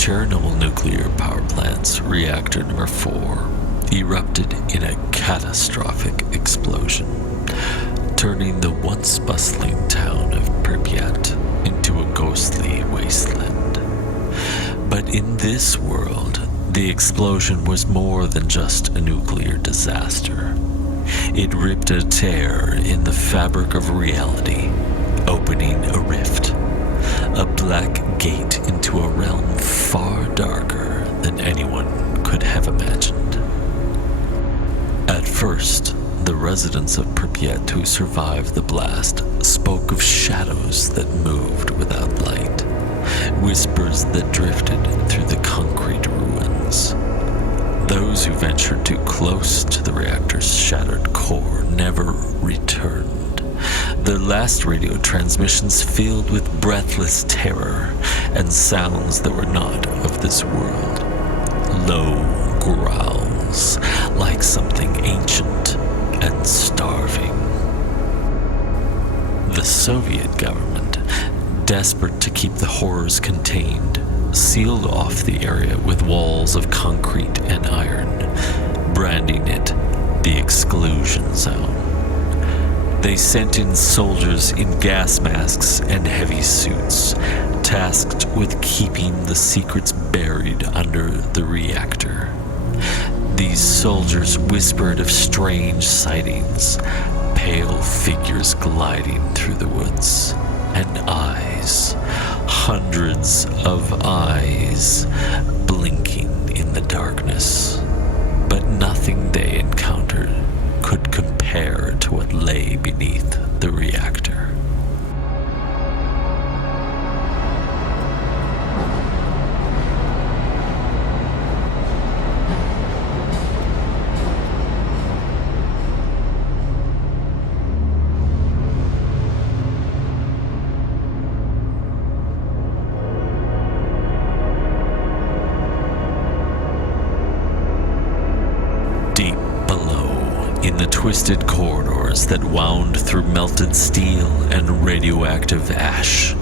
Chernobyl nuclear power plant's reactor number 4 erupted in a catastrophic explosion, turning the once bustling town of Pripyat into a ghostly wasteland. But in this world, the explosion was more than just a nuclear disaster. It ripped a tear in the fabric of reality, opening a rift, a black gate into a realm far darker than anyone could have imagined. At first, the residents of Pripyat who survived the blast spoke of shadows that moved without light, whispers that drifted through the concrete ruins. Those who ventured too close to the reactor's shattered core never returned, their last radio transmissions filled with breathless terror and sounds that were not of this world. Low growls, like something ancient and starving. The Soviet government, desperate to keep the horrors contained, sealed off the area with walls of concrete and iron, branding it the exclusion zone. They sent in soldiers in gas masks and heavy suits, tasked with keeping the secrets buried under the reactor. These soldiers whispered of strange sightings, pale figures gliding through the woods, and eyes, hundreds of eyes, blinking in the darkness. But nothing they encountered could compare to what lay beneath the reactor. In the twisted corridors that wound through melted steel and radioactive ash,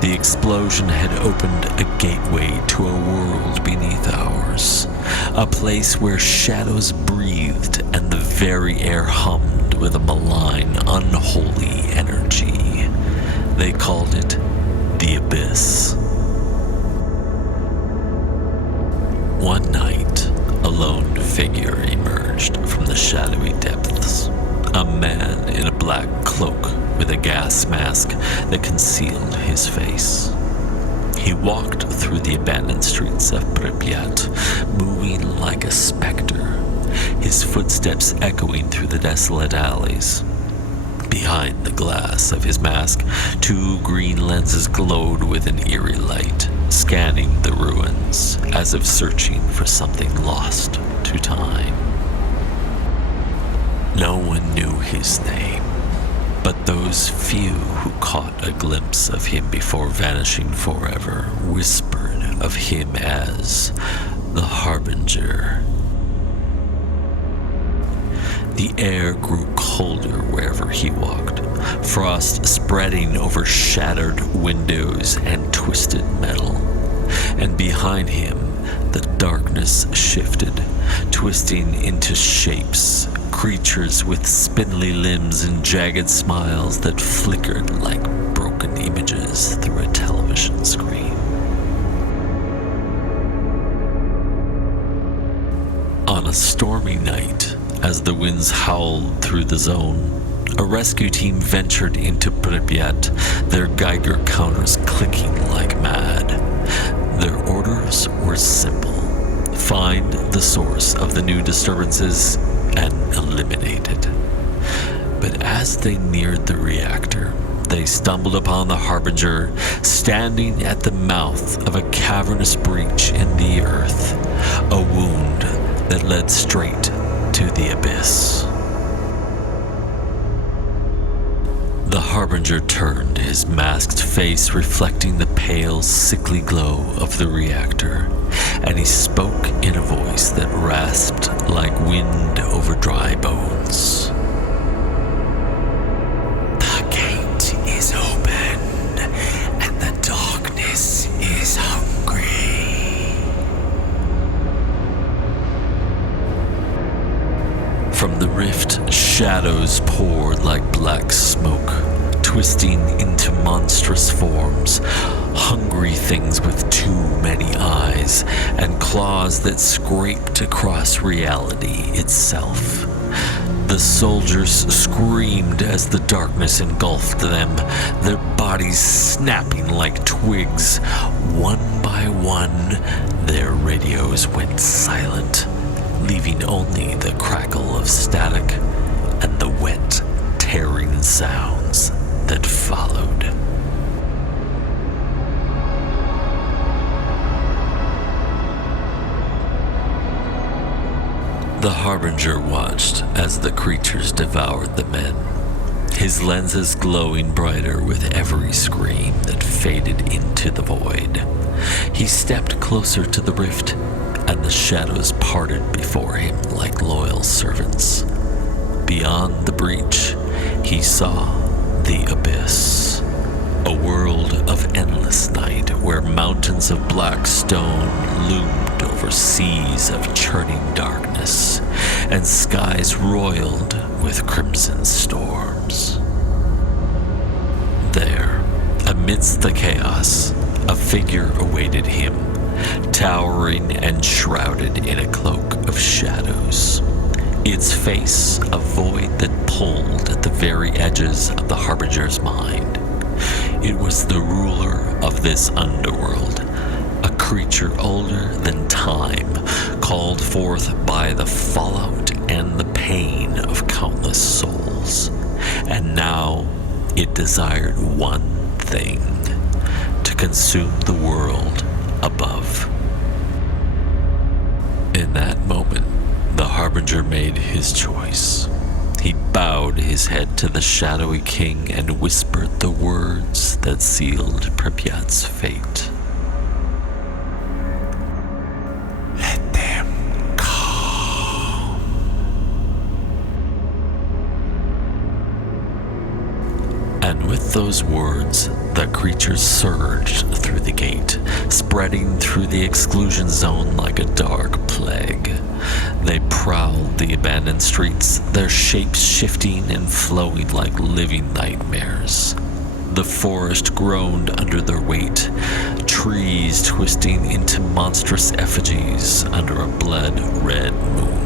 the explosion had opened a gateway to a world beneath ours, a place where shadows breathed and the very air hummed with a malign, unholy energy. They called it the Abyss. One night, a lone figure emerged from the shadowy depths, a man in a black cloak with a gas mask that concealed his face. He walked through the abandoned streets of Pripyat, moving like a specter, his footsteps echoing through the desolate alleys. Behind the glass of his mask, 2 green lenses glowed with an eerie light, scanning the ruins as if searching for something lost to time. No one knew his name, but those few who caught a glimpse of him before vanishing forever whispered of him as the harbinger. The air grew colder wherever he walked, frost spreading over shattered windows and twisted metal. And behind him, the darkness shifted, twisting into shapes, creatures with spindly limbs and jagged smiles that flickered like broken images through a television screen. On a stormy night, as the winds howled through the zone, a rescue team ventured into Pripyat, their Geiger counters clicking like mad. Their orders were simple: find the source of the new disturbances and eliminate it. But as they neared the reactor, they stumbled upon the harbinger standing at the mouth of a cavernous breach in the earth, a wound that led straight to the abyss. The harbinger turned, his masked face reflecting the pale, sickly glow of the reactor, and he spoke in a voice that rasped like wind over dry bones. The gate is open, and the darkness is hungry. From the rift, shadows poured like black smoke, twisting into monstrous forms, hungry things with too many eyes, and claws that scraped across reality itself. The soldiers screamed as the darkness engulfed them, their bodies snapping like twigs. One by one, their radios went silent, leaving only the crackle of static and the wet, tearing sounds that followed. The harbinger watched as the creatures devoured the men, his lenses glowing brighter with every scream that faded into the void. He stepped closer to the rift, and the shadows parted before him like loyal servants. Beyond the breach, he saw the abyss, a world of endless night where mountains of black stone loomed over seas of churning darkness, and skies roiled with crimson storms. There, amidst the chaos, a figure awaited him, towering and shrouded in a cloak of shadows. Its face a void that pulled at the very edges of the harbinger's mind. It was the ruler of this underworld, a creature older than time, called forth by the fallout and the pain of countless souls. And now it desired one thing: to consume the world above. In that moment, the harbinger made his choice. He bowed his head to the shadowy king and whispered the words that sealed Pripyat's fate. Let them come. And with those words, the creatures surged through the gate, spreading through the exclusion zone like a dark plague. They prowled the abandoned streets, their shapes shifting and flowing like living nightmares. The forest groaned under their weight, trees twisting into monstrous effigies under a blood-red moon.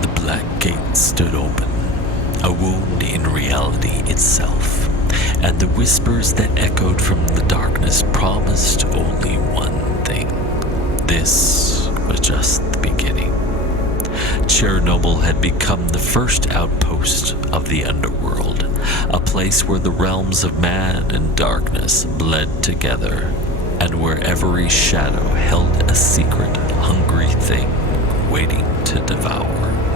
The black gate stood open, a wound in reality itself, and the whispers that echoed from the darkness promised only one thing. This was just the beginning. Chernobyl had become the first outpost of the underworld, a place where the realms of man and darkness bled together, and where every shadow held a secret, hungry thing waiting to devour.